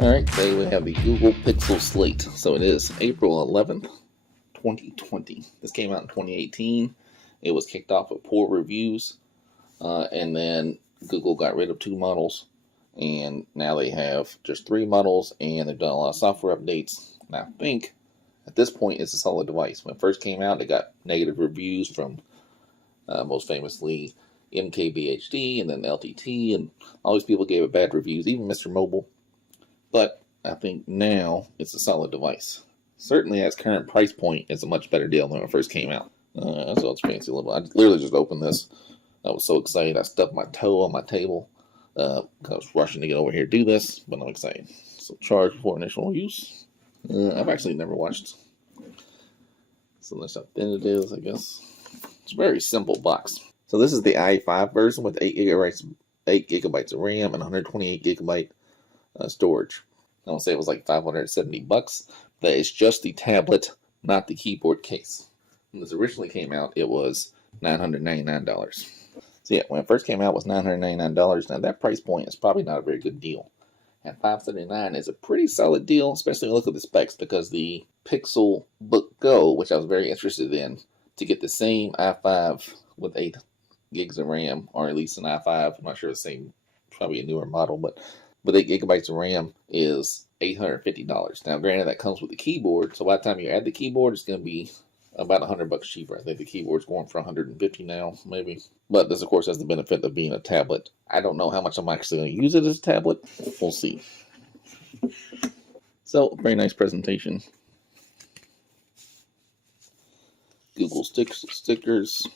Alright, today we have the Google Pixel Slate. So it is April 11th, 2020. This came out in 2018. It was kicked off with poor reviews, and then Google got rid of 2 models, and now they have just 3 models, and they've done a lot of software updates. And I think at this point it's a solid device. When it first came out, it got negative reviews from most famously MKBHD and then LTT, and all these people gave it bad reviews, even Mr. Mobile. But I think now it's a solid device. Certainly at its current price point, it's a much better deal than when it first came out. So it's fancy little. I literally just opened this. I was so excited. I stubbed my toe on my table. I was rushing to get over here to do this, but I'm excited. So charge before initial use. I've actually never watched. So that's how thin it is, I guess. It's a very simple box. So this is the i5 version with 8 gigabytes of RAM and 128 gigabyte storage. I don't say it was like $570, but it's just the tablet, not the keyboard case. When this originally came out, it was $999. So yeah, when it first came out, it was $999. Now that price point is probably not a very good deal. And $579 is a pretty solid deal, especially when you look at the specs, because the Pixel Book Go, which I was very interested in, to get the same i5 with 8 gigs of RAM, or at least an i5, I'm not sure the same, probably a newer model, but with 8 gigabytes of RAM is $850. Now, granted, that comes with the keyboard, so by the time you add the keyboard, it's going to be about $100 cheaper. I think the keyboard's going for $150 now, maybe. But this, of course, has the benefit of being a tablet. I don't know how much I'm actually going to use it as a tablet. We'll see. So, very nice presentation. Google stickers.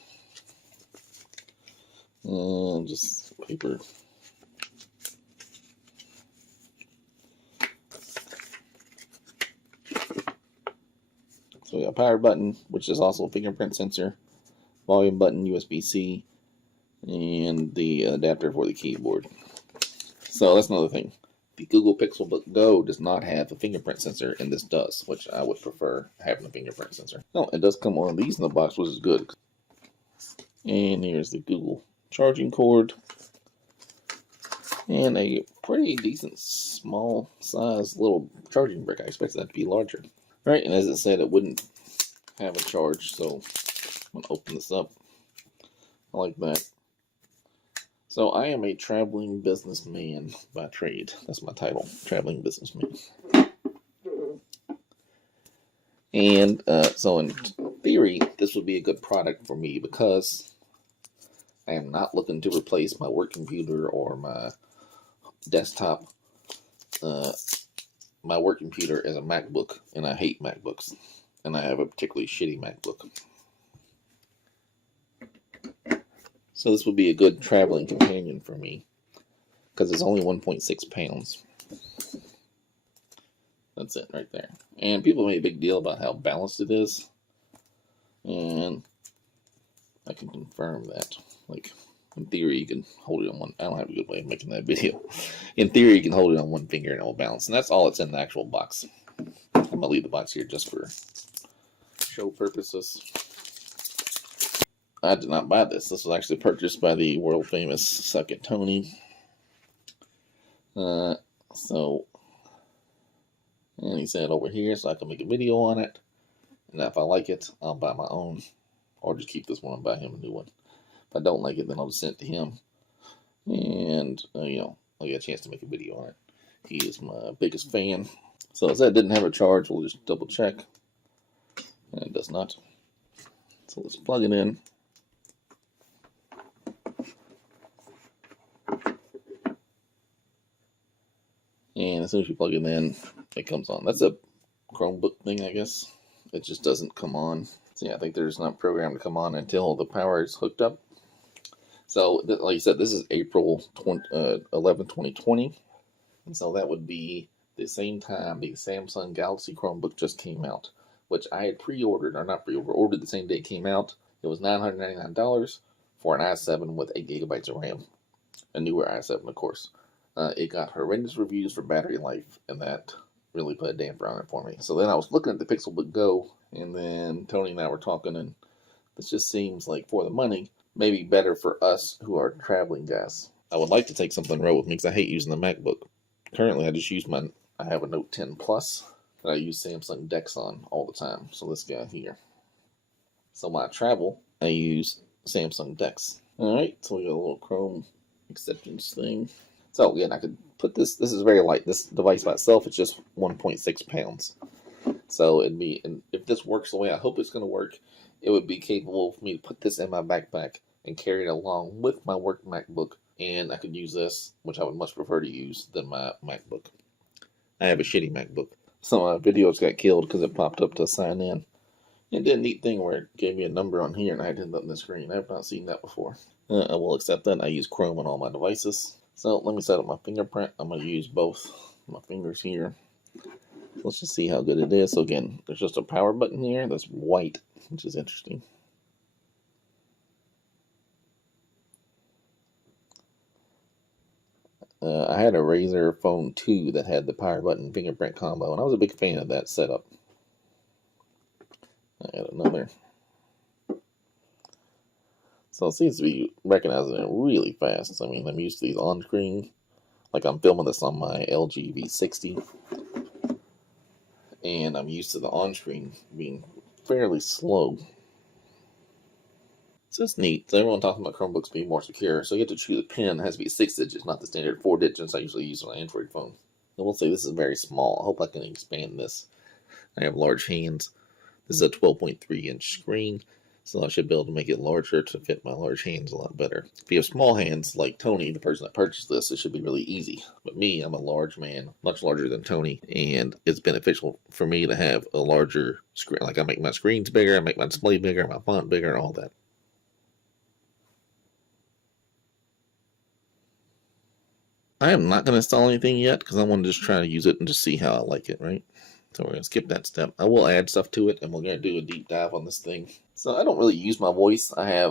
And just paper. So we got a power button, which is also a fingerprint sensor, volume button, USB-C, and the adapter for the keyboard. So that's another thing. The Google Pixel Book Go does not have a fingerprint sensor, and this does, which I would prefer having a fingerprint sensor. No, it does come on these in the box, which is good. And here's the Google charging cord, and a pretty decent small size little charging brick. I expected that to be larger. Right, and as it said, it wouldn't have a charge, so I'm going to open this up. I like that. So I am a traveling businessman by trade. That's my title, traveling businessman. And so in theory, this would be a good product for me because I am not looking to replace my work computer or my desktop. My work computer is a MacBook, and I hate MacBooks. And I have a particularly shitty MacBook. So this would be a good traveling companion for me, because it's only 1.6 pounds. That's it right there. And people make a big deal about how balanced it is. And I can confirm that. Like, in theory, you can hold it on one. I don't have a good way of making that video. In theory, you can hold it on one finger and it will balance. And that's all that's in the actual box. I'm going to leave the box here just for show purposes. I did not buy this. This was actually purchased by the world famous Suck It Tony. And he said over here so I can make a video on it. And if I like it, I'll buy my own. Or just keep this one and buy him a new one. If I don't like it, then I'll just send it to him. And, I'll get a chance to make a video on it. He is my biggest fan. So as that didn't have a charge, we'll just double check. And it does not. So let's plug it in. And as soon as you plug it in, it comes on. That's a Chromebook thing, I guess. It just doesn't come on. So yeah, I think there's not programmed to come on until the power is hooked up. So, like I said, this is April 11, 2020. And so that would be the same time the Samsung Galaxy Chromebook just came out, which I had pre-ordered, or not pre-ordered, ordered the same day it came out. It was $999 for an i7 with 8 gigabytes of RAM. A newer i7, of course. It got horrendous reviews for battery life, and that really put a damper on it for me. So then I was looking at the Pixel Book Go, and then Tony and I were talking, and this just seems like, for the money, maybe better for us who are traveling guys. I would like to take something real with me because I hate using the MacBook. Currently, I just use my I have a Note 10 Plus that I use Samsung DeX on all the time. So this guy here. So when I travel, I use Samsung DeX. Alright, so we got a little Chrome acceptance thing. So again, I could put this is very light. This device by itself is just 1.6 pounds. So it'd be, and if this works the way I hope it's going to work, it would be capable for me to put this in my backpack and carry it along with my work MacBook. And I could use this, which I would much prefer to use than my MacBook. I have a shitty MacBook. Some of my videos got killed because it popped up to sign in. It did a neat thing where it gave me a number on here and I had to hit on the screen. I have not seen that before. I will accept that. I use Chrome on all my devices. So let me set up my fingerprint. I'm going to use both my fingers here. Let's just see how good it is. So again, there's just a power button here that's white, which is interesting. I had a Razer Phone 2 that had the power button fingerprint combo, and I was a big fan of that setup. I had another. So it seems to be recognizing it really fast. I mean, I'm used to these on-screen. Like I'm filming this on my LG V60. And I'm used to the on-screen being fairly slow. So it's neat. So everyone talking about Chromebooks being more secure. So you have to choose a pin. It has to be 6 digits, not the standard 4 digits I usually use on an Android phone. I will say this is very small. I hope I can expand this. I have large hands. This is a 12.3-inch screen, so I should be able to make it larger to fit my large hands a lot better. If you have small hands, like Tony, the person that purchased this, it should be really easy. But me, I'm a large man, much larger than Tony, and it's beneficial for me to have a larger screen. Like I make my screens bigger, I make my display bigger, my font bigger, and all that. I am not going to install anything yet because I want to just try to use it and just see how I like it, right? So we're going to skip that step. I will add stuff to it, and we're going to do a deep dive on this thing. So I don't really use my voice. I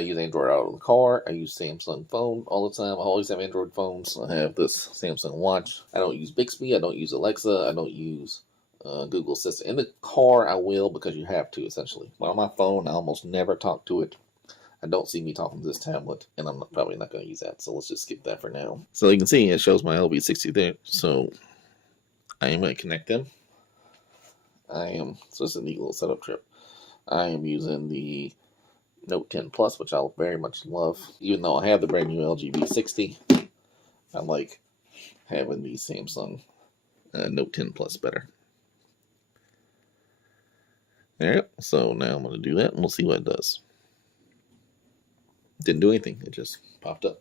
use Android out of the car. I use Samsung phone all the time. I always have Android phones. I have this Samsung watch. I don't use Bixby. I don't use Alexa. I don't use Google Assistant. In the car, I will because you have to, essentially. But on my phone, I almost never talk to it. I don't see me talking to this tablet, and I'm probably not going to use that, so let's just skip that for now. So you can see it shows my LV60 there, so I am going to connect them. So it's a neat little setup trip. I am using the Note 10 Plus, which I very much love. Even though I have the brand new LG V60, I like having the Samsung Note 10 Plus better. There you go. So now I'm going to do that, and we'll see what it does. Didn't do anything. It just popped up.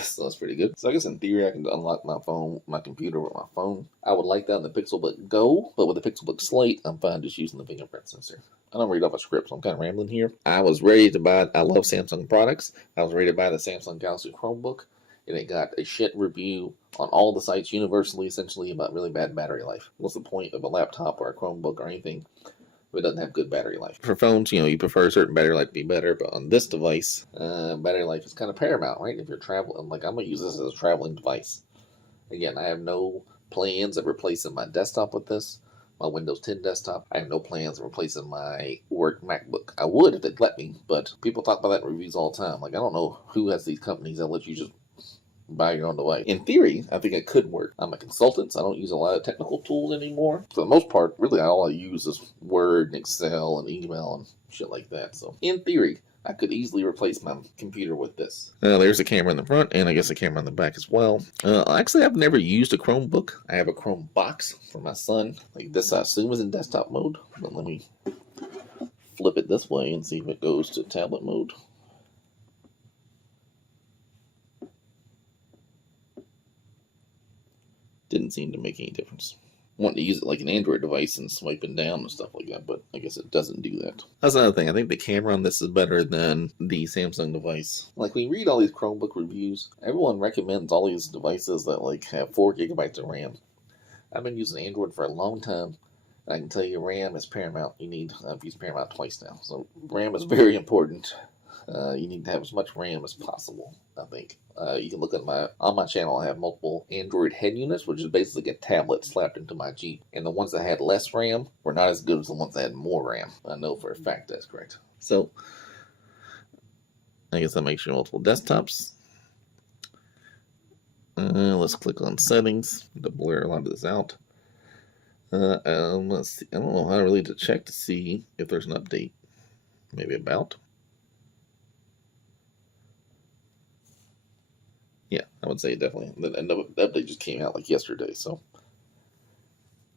So that's pretty good. So I guess in theory I can unlock my computer with my phone. I would like that in the Pixelbook Go, but with the Pixelbook Slate, I'm fine just using the fingerprint sensor. I don't read off a script, so I'm kind of rambling here. I was ready to buy, I love Samsung products. I was ready to buy the Samsung Galaxy Chromebook, and it got a shit review on all the sites universally, essentially, about really bad battery life. What's the point of a laptop or a Chromebook or anything it doesn't have good battery life? For phones, you prefer a certain battery life to be better, but on this device, battery life is kind of paramount, right? If you're traveling, like I'm going to use this as a traveling device. Again, I have no plans of replacing my desktop with this, my Windows 10 desktop. I have no plans of replacing my work MacBook. I would if they'd let me, but people talk about that in reviews all the time. Like, I don't know who has these companies that let you just buy your own device. In theory, I think it could work. I'm a consultant, so I don't use a lot of technical tools anymore. For the most part, really all I use is Word and Excel and email and shit like that. So in theory, I could easily replace my computer with this. There's a camera in the front, and I guess a camera in the back as well. Actually, I've never used a Chromebook. I have a Chrome box for my son. Like this, I assume is in desktop mode. But let me flip it this way and see if it goes to tablet mode. Didn't seem to make any difference. Wanting to use it like an Android device and swiping down and stuff like that, but I guess it doesn't do that. That's another thing. I think the camera on this is better than the Samsung device. Like, when you read all these Chromebook reviews, everyone recommends all these devices that like have 4 gigabytes of RAM. I've been using Android for a long time, and I can tell you RAM is paramount. I've used paramount twice now, so RAM is very important. You need to have as much RAM as possible, I think. You can look at on my channel, I have multiple Android head units, which is basically a tablet slapped into my Jeep. And the ones that had less RAM were not as good as the ones that had more RAM. I know for a fact that's correct. So, I guess that makes you multiple desktops. Let's click on settings to blur a lot of this out. Let's see. I don't know how really to check to see if there's an update. Maybe about. Yeah, I would say definitely. The update just came out like yesterday, so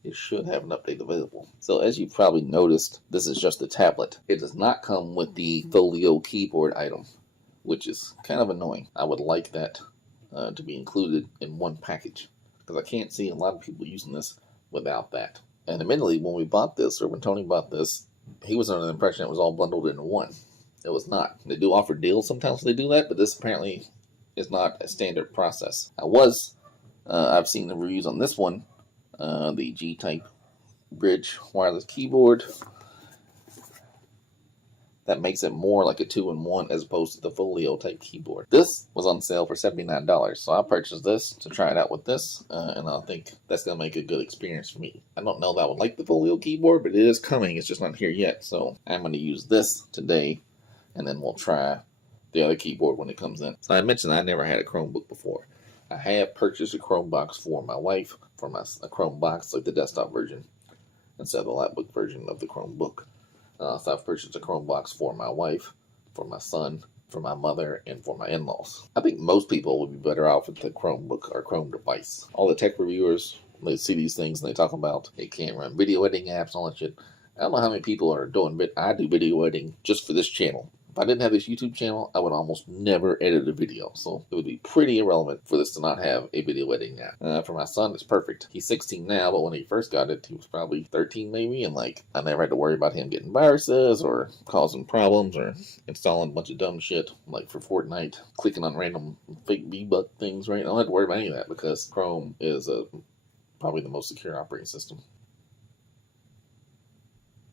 it should have an update available. So as you've probably noticed, this is just a tablet. It does not come with the folio keyboard item, which is kind of annoying. I would like that to be included in one package, because I can't see a lot of people using this without that. And admittedly, when we bought this, or when Tony bought this, he was under the impression it was all bundled into one. It was not. They do offer deals sometimes when they do that, but this apparently is not a standard process. I've seen the reviews on this one, the G-Type Brydge wireless keyboard. That makes it more like a 2-in-1 as opposed to the folio type keyboard. This was on sale for $79, so I purchased this to try it out with this, and I think that's going to make a good experience for me. I don't know that I would like the folio keyboard, but it is coming. It's just not here yet, so I'm going to use this today, and then we'll try the other keyboard when it comes in. So I mentioned I never had a Chromebook before. I have purchased a Chromebox for my wife, for a Chromebox, like the desktop version, instead of the laptop version of the Chromebook. So I've purchased a Chromebox for my wife, for my son, for my mother, and for my in-laws. I think most people would be better off with the Chromebook or Chrome device. All the tech reviewers, they see these things and they talk about it can't run video editing apps and all that shit. I don't know how many people are doing I do video editing just for this channel. If I didn't have this YouTube channel, I would almost never edit a video. So it would be pretty irrelevant for this to not have a video editing app. For my son, it's perfect. He's 16 now, but when he first got it, he was probably 13 maybe. And I never had to worry about him getting viruses or causing problems or installing a bunch of dumb shit like for Fortnite, clicking on random fake V-Buck things, right? I don't have to worry about any of that because Chrome is probably the most secure operating system.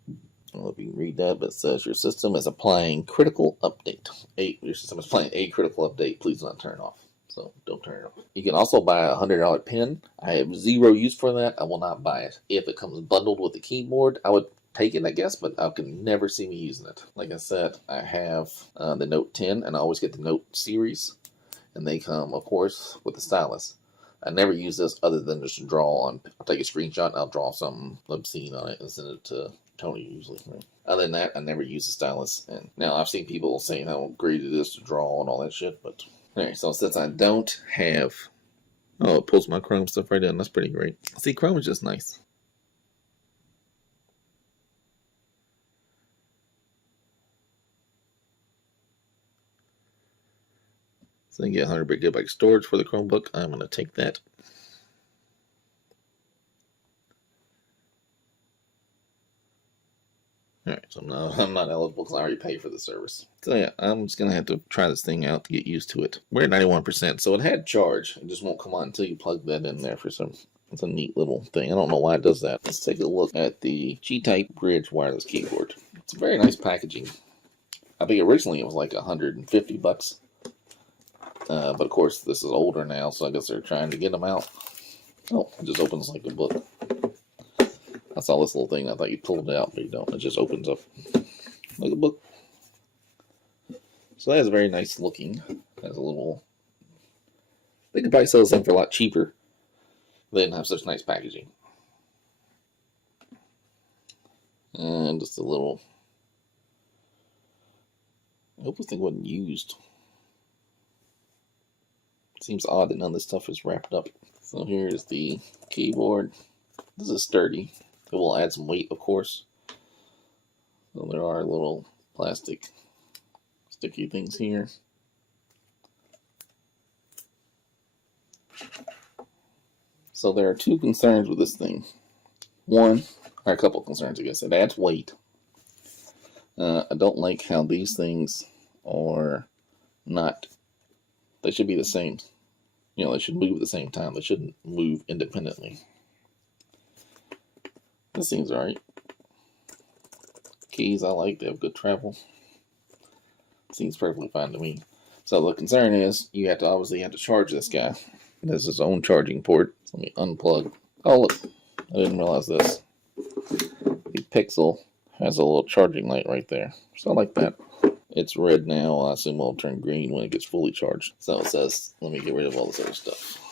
I don't know if you can read that, but it says your system is applying critical update. Your system is applying a critical update. Please do not turn it off. So don't turn it off. You can also buy a $100 pen. I have zero use for that. I will not buy it. If it comes bundled with the keyboard, I would take it, I guess, but I can never see me using it. Like I said, I have the Note 10, and I always get the Note series, and they come, of course, with the stylus. I never use this other than just to draw on. I'll take a screenshot, and I'll draw something obscene on it and send it to Tony usually. Right? Other than that, I never use a stylus. And now I've seen people saying how great it is to draw and all that shit, but alright, so since I don't have, it pulls my Chrome stuff right in. That's pretty great. See, Chrome is just nice. So you get 100 GB storage for the Chromebook. I'm going to take that. Alright, so I'm not eligible because I already paid for the service. So yeah, I'm just going to have to try this thing out to get used to it. We're at 91%, so it had charge. It just won't come on until you plug that in there for some. It's a neat little thing. I don't know why it does that. Let's take a look at the G-Type Brydge wireless keyboard. It's very nice packaging. I think originally it was like $150. But of course this is older now, so I guess they're trying to get them out. Oh, it just opens like a book. I saw this little thing. I thought you pulled it out, but you don't. It just opens up like a book. So that is very nice looking. Has a little. They could probably sell this thing for a lot cheaper. They didn't have such nice packaging. And just a little. I hope this thing wasn't used. Seems odd that none of this stuff is wrapped up. So here's the keyboard. This is sturdy. It will add some weight, of course. So there are little plastic sticky things here. So there are two concerns with this thing. One, or a couple of concerns, I guess. It adds weight. I don't like how these things are not, they should be the same. You know, they should move at the same time. They shouldn't move independently. This seems alright. Keys I like, they have good travel. Seems perfectly fine to me. So the concern is you have to obviously charge this guy. It has his own charging port. So let me unplug. Oh look, I didn't realize this. The Pixel has a little charging light right there. So I like that. It's red now. I assume it'll turn green when it gets fully charged. So it says, let me get rid of all this other stuff.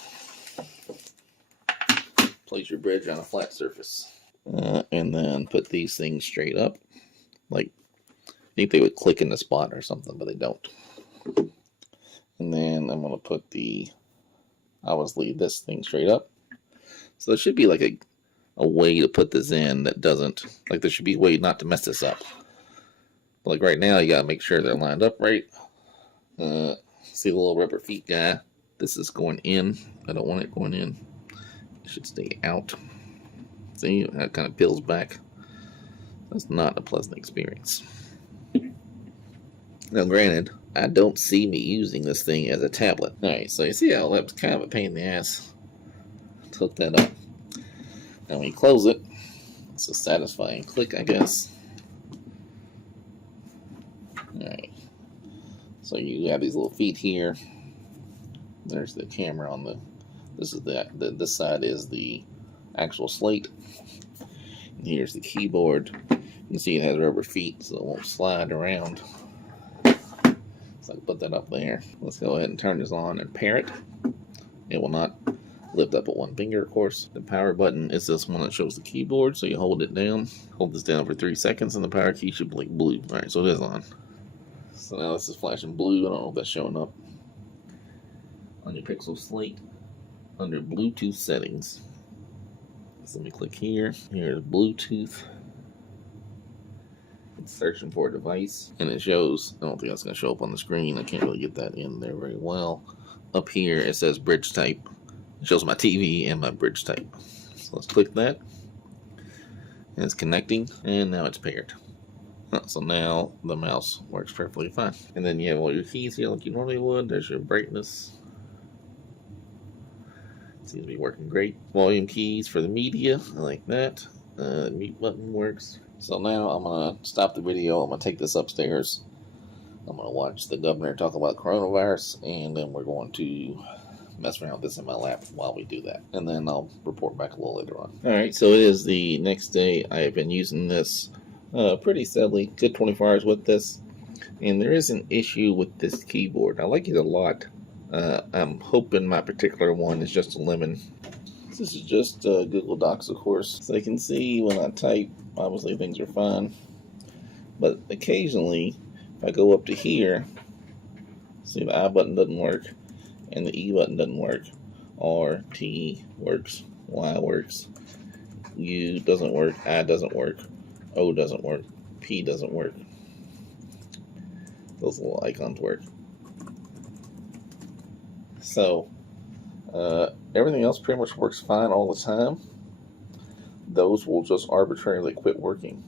place your bridge on a flat surface. And then put these things straight up. Like, I think they would click in the spot or something, but they don't. And then I'm going to put obviously this thing straight up. So there should be like a way to put this in that doesn't, like there should be a way not to mess this up. But like right now, you got to make sure they're lined up right. See the little rubber feet guy? This is going in. I don't want it going in. It should stay out. See, that kind of peels back. That's not a pleasant experience. Now, granted, I don't see me using this thing as a tablet. Alright, so you see how that's kind of a pain in the ass to hook that up. Now, when you close it, it's a satisfying click, I guess. Alright, so you have these little feet here. There's the camera on the. This side is the actual slate. And here's the keyboard. You can see it has rubber feet, so it won't slide around. So I can put that up there. Let's go ahead and turn this on and pair it. It will not lift up with one finger, of course. The power button is this one that shows the keyboard, so you hold it down. Hold this down for 3 seconds, and the power key should blink blue. Alright, so it is on. So now this is flashing blue. I don't know if that's showing up on your Pixel Slate under Bluetooth settings. So let me click here. Here's Bluetooth. It's searching for a device, and it shows. I don't think that's going to show up on the screen. I can't really get that in there very well. Up here it says Brydge type. It shows my TV and my Brydge type. So let's click that. And it's connecting, and now it's paired. So now the mouse works perfectly fine. And then you have all your keys here like you normally would. There's your brightness. Seems to be working great. Volume keys for the media. I like that. Mute button works. So now I'm going to stop the video. I'm going to take this upstairs. I'm going to watch the governor talk about coronavirus, and then we're going to mess around with this in my lap while we do that. And then I'll report back a little later on. Alright, so it is the next day. I have been using this pretty steadily. Good 24 hours with this. And there is an issue with this keyboard. I like it a lot. I'm hoping my particular one is just a lemon. This is just Google Docs, of course. So you can see when I type, obviously things are fine. But occasionally, if I go up to here, see the I button doesn't work, and the E button doesn't work. R, T works, Y works, U doesn't work, I doesn't work, O doesn't work, P doesn't work. Those little icons work. So, everything else pretty much works fine all the time. Those will just arbitrarily quit working.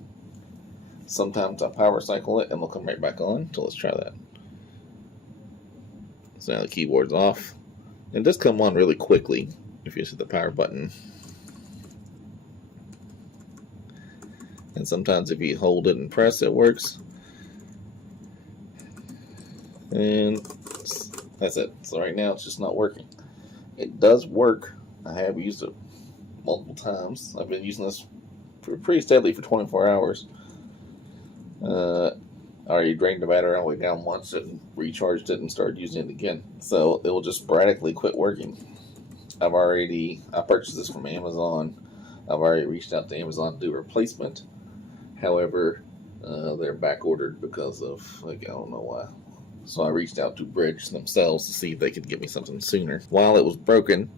Sometimes I power cycle it and they'll come right back on. So let's try that. So now the keyboard's off. It does come on really quickly if you hit the power button. And sometimes if you hold it and press, it works. And that's it. So right now it's just not working. It does work. I have used it multiple times. I've been using this pretty steadily for 24 hours. I already drained the battery all the way down once and recharged it and started using it again. So it will just sporadically quit working. I purchased this from Amazon. I've already reached out to Amazon to do a replacement. However, they're back ordered because of, like, I don't know why. So I reached out to Brydge themselves to see if they could get me something sooner. While it was broken,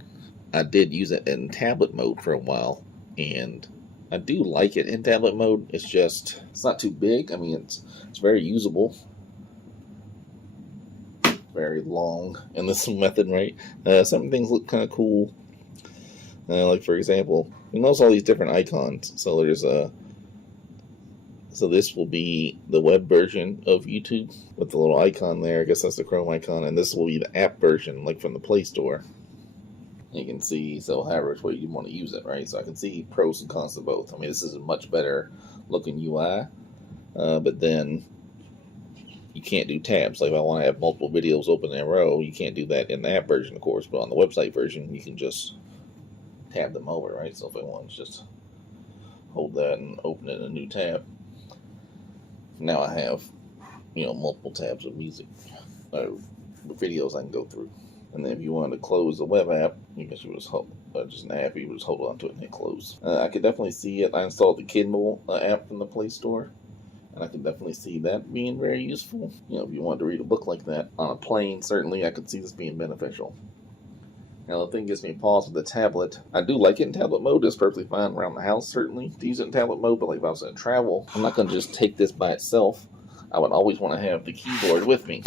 I did use it in tablet mode for a while, and I do like it in tablet mode. It's not too big. I mean, it's very usable. Very long in this method, right? Some things look kind of cool. Like, for example, you notice all these different icons. So there's So this will be the web version of YouTube with the little icon there. I guess that's the Chrome icon. And this will be the app version, like from the Play Store. You can see, so however which way you want to use it, right? So I can see pros and cons of both. I mean, this is a much better looking UI. But then you can't do tabs. Like if I want to have multiple videos open in a row, you can't do that in the app version, of course. But on the website version, you can just tab them over, right? So if I want to just hold that and open it in a new tab. Now I have, multiple tabs of music, videos I can go through. And then if you wanted to close the web app, you can just hold, just an app, you would just hold on to it and hit close. I could definitely see it. I installed the Kindle app from the Play Store, and I could definitely see that being very useful. You know, if you wanted to read a book like that on a plane, certainly I could see this being beneficial. Now the thing gives me pause with the tablet. I do like it in tablet mode. It's perfectly fine around the house, certainly, to use it in tablet mode, but like if I was going to travel, I'm not going to just take this by itself. I would always want to have the keyboard with me.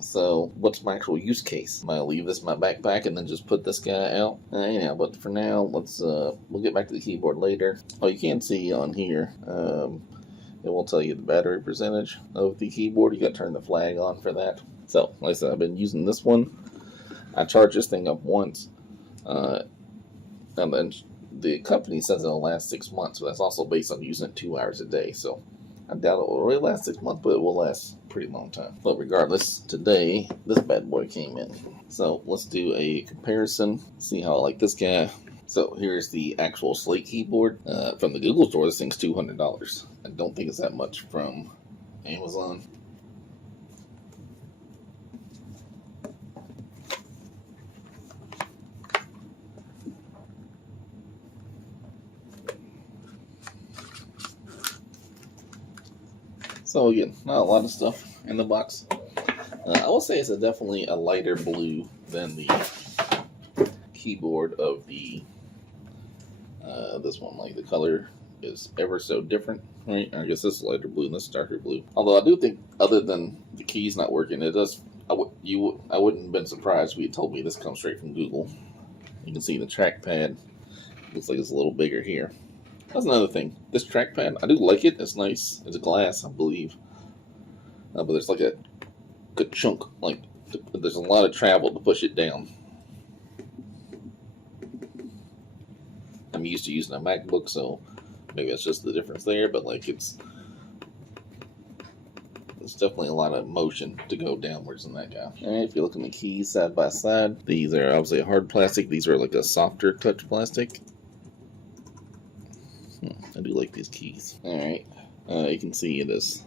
So what's my actual use case? Am I gonna leave this in my backpack and then just put this guy out? Yeah, but for now, let's we'll get back to the keyboard later. Oh, you can see on here, it will tell you the battery percentage of the keyboard. You gotta turn the flag on for that. So, like I said, I've been using this one. I charged this thing up once, and then the company says it'll last 6 months, but that's also based on using it 2 hours a day. So I doubt it will really last 6 months, but it will last a pretty long time. But regardless, today, this bad boy came in. So let's do a comparison, see how I like this guy. So here's the actual Slate keyboard. From the Google store, this thing's $200. I don't think it's that much from Amazon. So again, not a lot of stuff in the box. I will say it's definitely a lighter blue than the keyboard of the this one. Like the color is ever so different, right? I guess this is lighter blue and this is darker blue. Although I do think, other than the keys not working, it does. I wouldn't have been surprised if you had told me this comes straight from Google. You can see the trackpad looks like it's a little bigger here. That's another thing. This trackpad, I do like it. It's nice. It's a glass, I believe. But there's like a good chunk. Like there's a lot of travel to push it down. I'm used to using a MacBook, so maybe that's just the difference there. But like it's definitely a lot of motion to go downwards in that guy. All right, if you look at the keys side by side, these are obviously hard plastic. These are like a softer touch plastic. I do like these keys. Alright, you can see it is,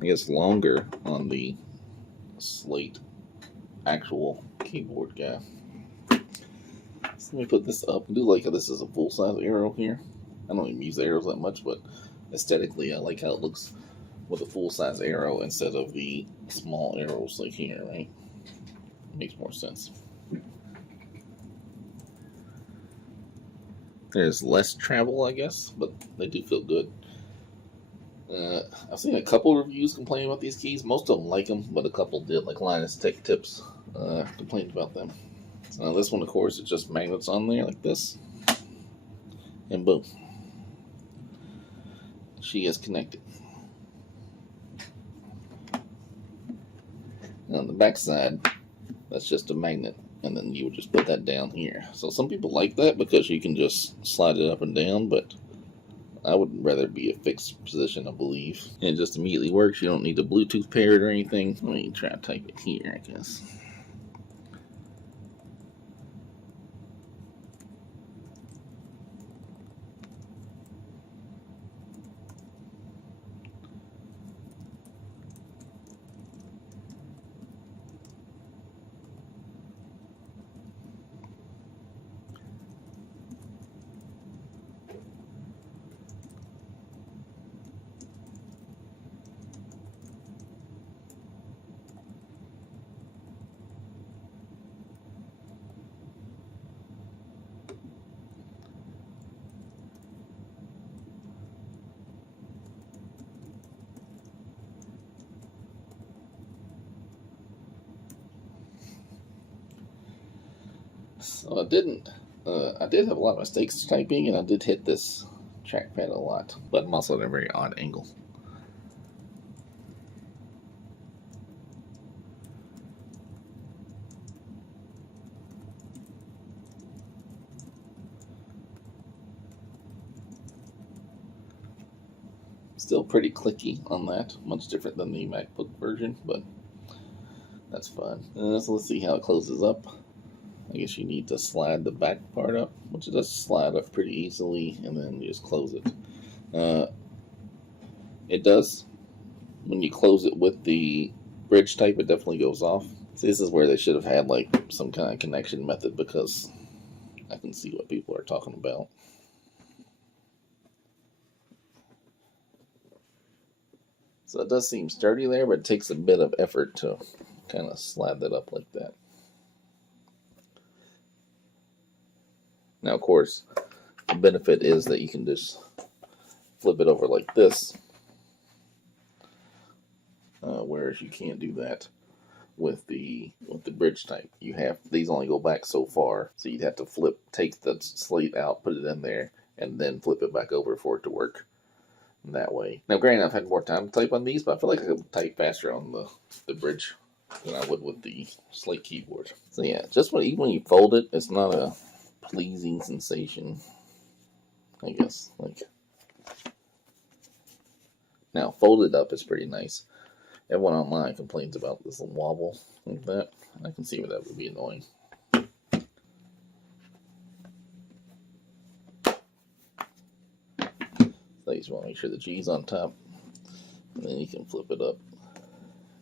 I guess, longer on the Slate actual keyboard guy. So let me put this up. I do like how this is a full-size arrow here. I don't even use the arrows that much, but aesthetically I like how it looks with a full-size arrow instead of the small arrows like here, right? Makes more sense. There's less travel, I guess, but they do feel good. I've seen a couple reviews complain about these keys. Most of them like them, but a couple did, like Linus Tech Tips, complained about them. So this one, of course, is just magnets on there like this, and boom, she is connected. And on the back side, that's just a magnet. And then you would just put that down here. So some people like that because you can just slide it up and down, but I would rather be a fixed position, I believe. And it just immediately works. You don't need to Bluetooth pair it or anything. Let me try to type it here, I guess. So I did have a lot of mistakes typing, and I did hit this trackpad a lot, but I'm also at a very odd angle. Still pretty clicky on that, much different than the MacBook version, but that's fine. So let's see how it closes up. I guess you need to slide the back part up, which it does slide up pretty easily, and then you just close it. It does, when you close it with the Brydge type, it definitely goes off. See, this is where they should have had like some kind of connection method, because I can see what people are talking about. So it does seem sturdy there, but it takes a bit of effort to kind of slide that up like that. Now, of course, the benefit is that you can just flip it over like this, whereas you can't do that with the Brydge type. You have, these only go back so far, so you'd have to take the slate out, put it in there, and then flip it back over for it to work that way. Now, granted, I've had more time to type on these, but I feel like I could type faster on the Brydge than I would with the Slate keyboard. So yeah, just even when you fold it, it's not a pleasing sensation, I guess. Like, now folded up is pretty nice. Everyone online complains about this little wobble like that. I can see where that would be annoying. So you just want to make sure the G's on top, and then you can flip it up.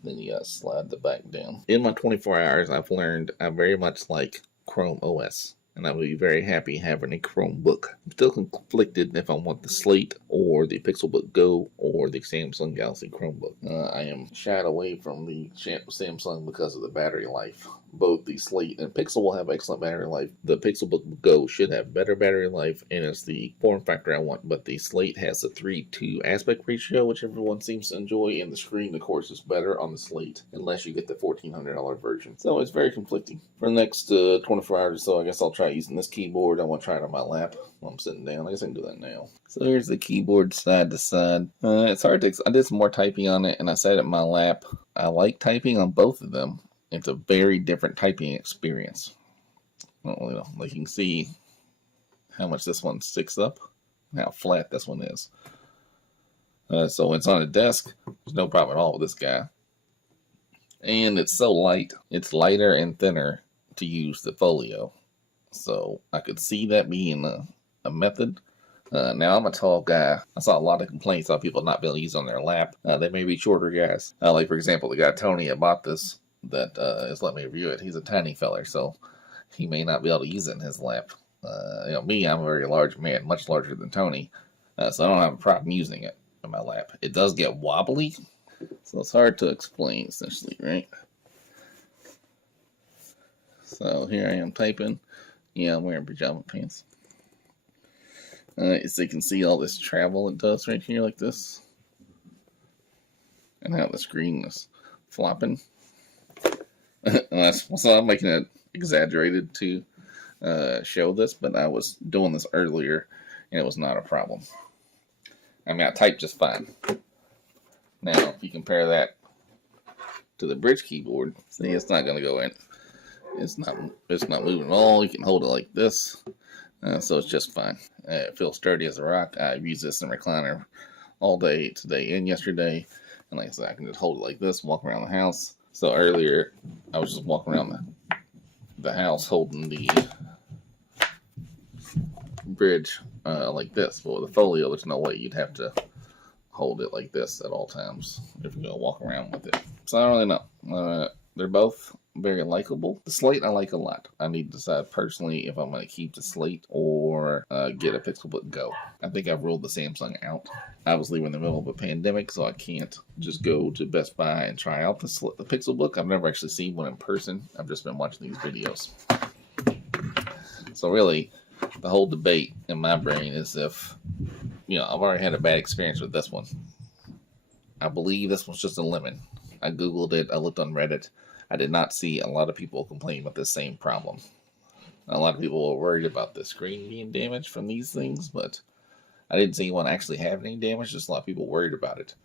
Then you gotta slide the back down. In my 24 hours, I've learned I very much like Chrome OS, and I would be very happy having a Chromebook. I'm still conflicted if I want the Slate or the Pixelbook Go or the Samsung Galaxy Chromebook. I am shied away from the Samsung because of the battery life. Both the Slate and Pixel will have excellent battery life. The Pixelbook Go should have better battery life, and it's the form factor I want. But the Slate has a 3:2 aspect ratio, which everyone seems to enjoy, and the screen, of course, is better on the Slate, unless you get the $1,400 version. So it's very conflicting. For the next 24 hours or so, I guess I'll try using this keyboard. I want to try it on my lap while I'm sitting down. I guess I can do that now. So here's the keyboard side to side. It's hard to, I did some more typing on it, and I sat it in my lap. I like typing on both of them. It's a very different typing experience. Well, like you can see how much this one sticks up, and how flat this one is. So when it's on a desk, there's no problem at all with this guy. And it's so light. It's lighter and thinner to use the folio. So I could see that being a method. Now, I'm a tall guy. I saw a lot of complaints about people not being able to use on their lap. They may be shorter guys. Like, for example, the guy Tony that bought this, that is letting me review it. He's a tiny feller, so he may not be able to use it in his lap. Me, I'm a very large man, much larger than Tony, so I don't have a problem using it in my lap. It does get wobbly, so it's hard to explain, essentially, right? So here I am typing. Yeah, I'm wearing pajama pants. So you can see all this travel it does right here like this. And how the screen is flopping. So I'm making it exaggerated to show this, but I was doing this earlier and it was not a problem. I mean, I typed just fine. Now, if you compare that to the Brydge keyboard, see, it's not going to go in. It's not moving at all. You can hold it like this. So it's just fine. It feels sturdy as a rock. I've used this in recliner all day today and yesterday. And like I said, I can just hold it like this, walk around the house. So earlier, I was just walking around the house holding the Brydge like this. But with the folio, there's no way you'd have to hold it like this at all times if you're going to walk around with it. So I don't really know. They're both very likable. The Slate I like a lot. I need to decide personally if I'm going to keep the Slate or get a Pixelbook Go. I think I've ruled the Samsung out. I was leaving in the middle of a pandemic, so I can't just go to Best Buy and try out the Pixelbook. I've never actually seen one in person. I've just been watching these videos. So really, the whole debate in my brain is if, I've already had a bad experience with this one. I believe this one's just a lemon. I Googled it. I looked on Reddit. I did not see a lot of people complain about the same problem. A lot of people were worried about the screen being damaged from these things, but I didn't see anyone actually have any damage. Just a lot of people worried about it.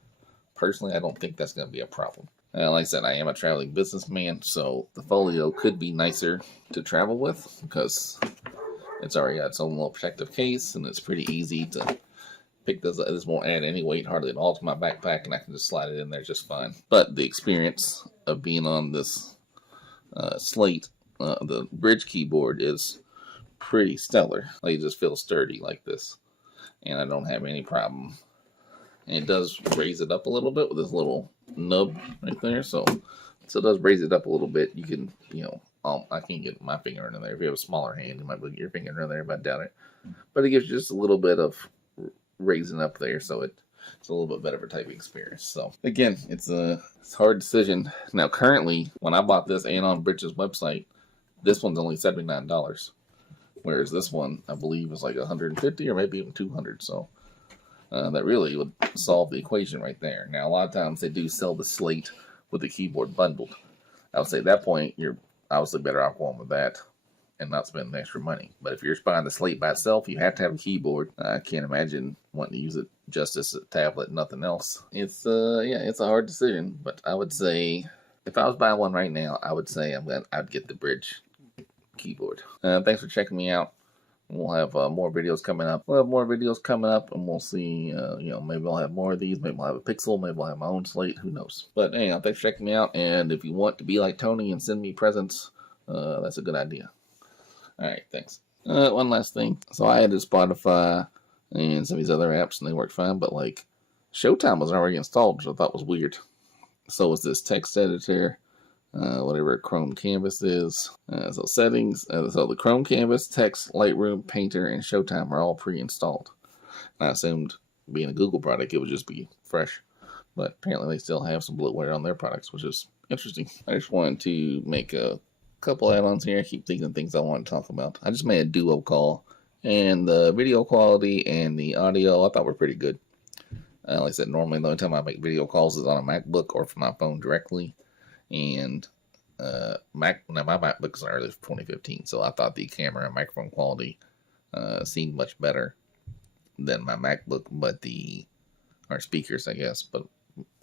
Personally, I don't think that's going to be a problem. Like I said, I am a traveling businessman, so the folio could be nicer to travel with because it's already got its own little protective case, and it's pretty easy to pick this up. This won't add any weight hardly at all to my backpack, and I can just slide it in there just fine. But the experience of being on this Slate, the Brydge keyboard, is pretty stellar. Like, it just feels sturdy like this, and I don't have any problem. And it does raise it up a little bit with this little nub right there. So it does raise it up a little bit. You can, I can't get my finger in there. If you have a smaller hand, you might put your finger in there, but I doubt it. But it gives you just a little bit of raising up there, so it's a little bit better for typing experience. So again, it's a hard decision. Now currently, when I bought this and on Brydge's website, this one's only $79, whereas this one I believe is like $150 or maybe even $200. So that really would solve the equation right there. Now a lot of times they do sell the Slate with the keyboard bundled. I would say at that point you're obviously better off going with that and not spending extra money. But if you're buying the Slate by itself, you have to have a keyboard. I can't imagine wanting to use it just as a tablet, nothing else. It's it's a hard decision, but I would say if I was buying one right now, I would say I'd get the Brydge keyboard. Thanks for checking me out. We'll have more videos coming up. And we'll see. Maybe I'll have more of these. Maybe I'll have a Pixel. Maybe I'll have my own Slate. Who knows? But anyhow, thanks for checking me out. And if you want to be like Tony and send me presents, that's a good idea. All right, thanks. One last thing. So I added Spotify and some of these other apps, and they work fine. But like, Showtime was already installed, which I thought was weird. So was this text editor, whatever Chrome Canvas is. So settings. So the Chrome Canvas, Text, Lightroom, Painter, and Showtime are all pre-installed. And I assumed, being a Google product, it would just be fresh. But apparently, they still have some bloatware on their products, which is interesting. I just wanted to make a couple add-ons here. I keep thinking of things I want to talk about. I just made a duo call, and the video quality and the audio I thought were pretty good. Like I said, normally the only time I make video calls is on a MacBook or from my phone directly, and my MacBook is early 2015, so I thought the camera and microphone quality seemed much better than my MacBook, or speakers, I guess, but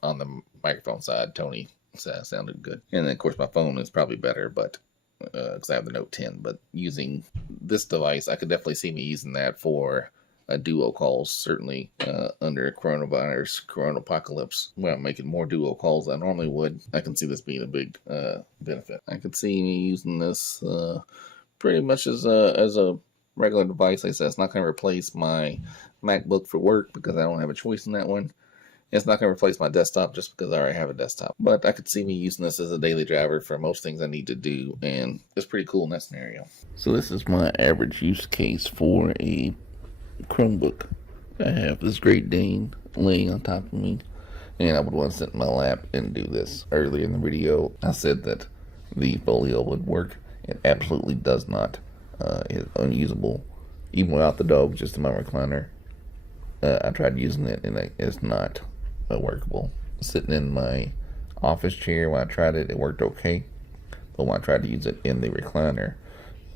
on the microphone side, Tony sounded good. And then of course my phone is probably better, but because I have the Note 10, but using this device, I could definitely see me using that for a duo calls, certainly under coronavirus, corona apocalypse, when I'm making more duo calls than I normally would. I can see this being a big benefit. I could see me using this pretty much as a regular device. Like I said, it's not going to replace my MacBook for work because I don't have a choice in that one. It's not going to replace my desktop just because I already have a desktop. But I could see me using this as a daily driver for most things I need to do, and it's pretty cool in that scenario. So this is my average use case for a Chromebook. I have this Great Dane laying on top of me, and I would want to sit in my lap and do this. Earlier in the video, I said that the folio would work. It absolutely does not. It's unusable, even without the dog, just in my recliner. I tried using it, and it's not workable. Sitting in my office chair, when I tried it, it worked okay. But when I tried to use it in the recliner,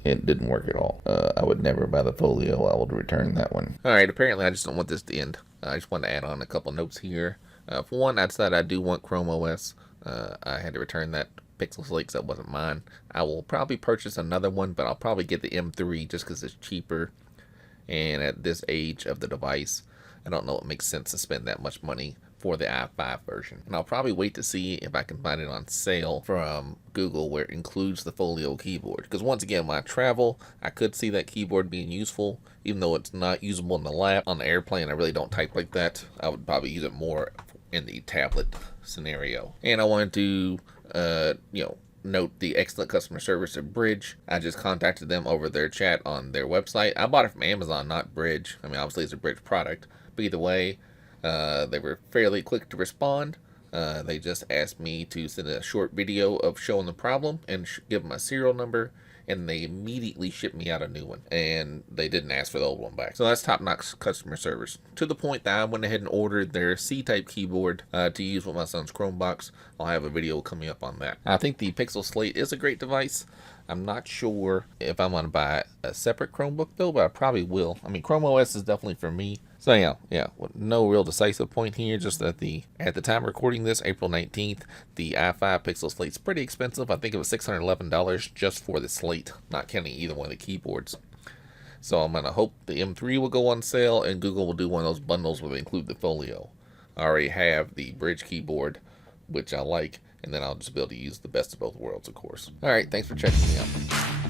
it didn't work at all. I would never buy the folio. I would return that one. Alright, apparently I just don't want this to end. I just want to add on a couple notes here. For one, I decided I do want Chrome OS. I had to return that Pixel Slate because that wasn't mine. I will probably purchase another one, but I'll probably get the M3 just because it's cheaper. And at this age of the device, I don't know it makes sense to spend that much money for the i5 version. And I'll probably wait to see if I can find it on sale from Google where it includes the folio keyboard. Because once again, when I travel, I could see that keyboard being useful, even though it's not usable in the lap. On the airplane, I really don't type like that. I would probably use it more in the tablet scenario. And I wanted to, note the excellent customer service at Brydge. I just contacted them over their chat on their website. I bought it from Amazon, not Brydge. I mean, obviously it's a Brydge product, but either way, they were fairly quick to respond. They just asked me to send a short video of showing the problem and give them a serial number, and they immediately shipped me out a new one, and they didn't ask for the old one back. So that's top-notch customer service, to the point that I went ahead and ordered their C-Type keyboard to use with my son's Chromebox. I'll have a video coming up on that. I think the Pixel Slate is a great device. I'm not sure if I'm going to buy a separate Chromebook though, but I probably will. I mean, Chrome OS is definitely for me. So yeah, no real decisive point here, just that at the time of recording this, April 19th, the i5 Pixel Slate's pretty expensive. I think it was $611 just for the Slate, not counting either one of the keyboards. So I'm going to hope the M3 will go on sale and Google will do one of those bundles where they include the folio. I already have the Brydge keyboard, which I like, and then I'll just be able to use the best of both worlds, of course. Alright, thanks for checking me out.